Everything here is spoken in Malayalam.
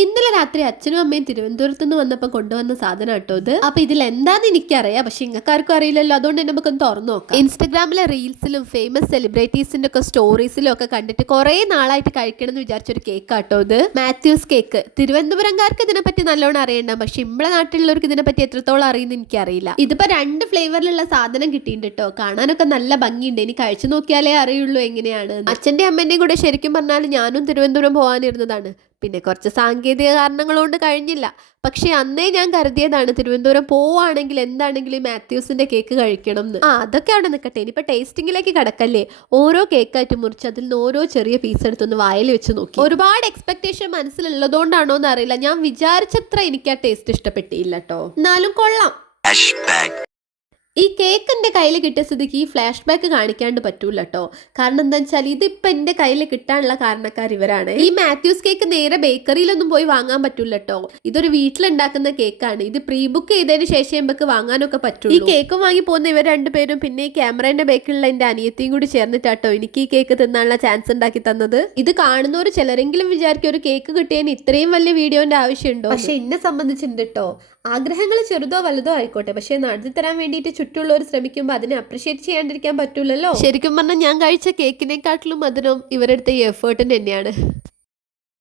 ഇന്നലെ രാത്രി അച്ഛനും അമ്മയും തിരുവനന്തപുരത്ത് നിന്ന് വന്നപ്പോൾ കൊണ്ടുവന്ന സാധനം കേട്ടോ ഇത്. അപ്പൊ ഇതിൽ എന്താന്ന് എനിക്കറിയാം, പക്ഷെ ഇങ്ങക്കാർക്കും അറിയില്ലല്ലോ, അതുകൊണ്ട് തന്നെ നമുക്കൊന്ന് തുറന്നു നോക്കാം. ഇൻസ്റ്റഗ്രാമിലെ റീൽസിലും ഫേമസ് സെലിബ്രിറ്റീസിന്റെ ഒക്കെ സ്റ്റോറീസിലും ഒക്കെ കണ്ടിട്ട് കുറെ നാളായിട്ട് കഴിക്കണം എന്ന് വിചാരിച്ചൊരു കേക്ക് കേട്ടോ ഇത്. മാത്യൂസ് കേക്ക്. തിരുവനന്തപുരംകാർക്ക് ഇതിനെപ്പറ്റി നല്ലോണം അറിയണ്ട, പക്ഷെ നമ്മളെ നാട്ടിലുള്ളവർക്ക് ഇതിനെപ്പറ്റി എത്രത്തോളം അറിയുന്ന എനിക്കറിയില്ല. ഇതിപ്പോ 2 ഫ്ലേവറിലുള്ള സാധനം കിട്ടിയിട്ടുണ്ട് കേട്ടോ. കാണാനൊക്കെ നല്ല ഭംഗിയുണ്ട്. ഇനി കഴിച്ചു നോക്കിയാലേ അറിയുള്ളൂ എങ്ങനെയാണ്. അച്ഛന്റെ അമ്മേന്റെയും കൂടെ ശരിക്കും പറഞ്ഞാൽ ഞാനും തിരുവനന്തപുരം പോകാനിരുന്നതാണ്. പിന്നെ കുറച്ച് സാങ്കേതിക കാരണങ്ങൾ കൊണ്ട് കഴിഞ്ഞില്ല. പക്ഷെ അന്നേ ഞാൻ കരുതിയതാണ് തിരുവനന്തപുരം പോവുകയാണെങ്കിൽ എന്താണെങ്കിലും മാത്യൂസിന്റെ കേക്ക് കഴിക്കണം എന്ന്. അതൊക്കെ അവിടെ നിൽക്കട്ടെ, ഇനിയിപ്പോൾ ടേസ്റ്റിങ്ങിലേക്ക് കടക്കല്ലേ. ഓരോ കേക്കായിട്ട് മുറിച്ച് അതിൽ നിന്ന് ഓരോ ചെറിയ പീസ് എടുത്തൊന്ന് വായിൽ വെച്ച് നോക്കി. ഒരുപാട് എക്സ്പെക്ടേഷൻ മനസ്സിലുള്ളതുകൊണ്ടാണോ എന്ന് അറിയില്ല, ഞാൻ വിചാരിച്ചത്ര എനിക്ക് ആ ടേസ്റ്റ് ഇഷ്ടപ്പെട്ടില്ല കേട്ടോ. എന്നാലും കൊള്ളാം. ഈ കേക്ക് എൻ്റെ കയ്യിൽ കിട്ടിയ സ്ഥിതിക്ക് ഈ ഫ്ലാഷ് ബാക്ക് കാണിക്കാണ്ട് പറ്റൂല കേട്ടോ. കാരണം എന്താ വെച്ചാൽ ഇതിപ്പോൾ എൻ്റെ കയ്യിൽ കിട്ടാനുള്ള കാരണക്കാർ ഇവരാണ്. ഈ മാത്യൂസ് കേക്ക് നേരെ ബേക്കറിയിലൊന്നും പോയി വാങ്ങാൻ പറ്റൂല കേട്ടോ. ഇതൊരു വീട്ടിലുണ്ടാക്കുന്ന കേക്കാണ്. ഇത് പ്രീ ബുക്ക് ചെയ്തതിന് ശേഷം നമുക്ക് വാങ്ങാനൊക്കെ പറ്റും. ഈ കേക്ക് വാങ്ങി പോകുന്ന ഇവർ 2 പേരും പിന്നെ ഈ ക്യാമറേന്റെ ബേക്കിലുള്ള എൻ്റെ അനിയത്തിയും കൂടി ചേർന്നിട്ടാട്ടോ എനിക്ക് ഈ കേക്ക് തിന്നാനുള്ള ചാൻസ് ഉണ്ടാക്കി തന്നത്. ഇത് കാണുന്നവർ ചിലരെങ്കിലും വിചാരിക്കും ഒരു കേക്ക് കിട്ടിയതിന് ഇത്രയും വലിയ വീഡിയോന്റെ ആവശ്യമുണ്ടോ. പക്ഷെ എന്നെ സംബന്ധിച്ചിട്ടുണ്ട് കേട്ടോ. ആഗ്രഹങ്ങൾ ചെറുതോ വലുതോ ആയിക്കോട്ടെ, പക്ഷെ നടത്തി തരാൻ വേണ്ടിയിട്ട് ചുറ്റുള്ളവർ ശ്രമിക്കുമ്പോൾ അതിനെ അപ്രിഷിയേറ്റ് ചെയ്യാണ്ടിരിക്കാൻ പറ്റൂലല്ലോ. ശരിക്കും പറഞ്ഞാൽ ഞാൻ കഴിച്ച കേക്കിനെക്കാട്ടിലും മധുരം ഇവരെടുത്ത ഈ എഫേർട്ടിന് തന്നെയാണ്.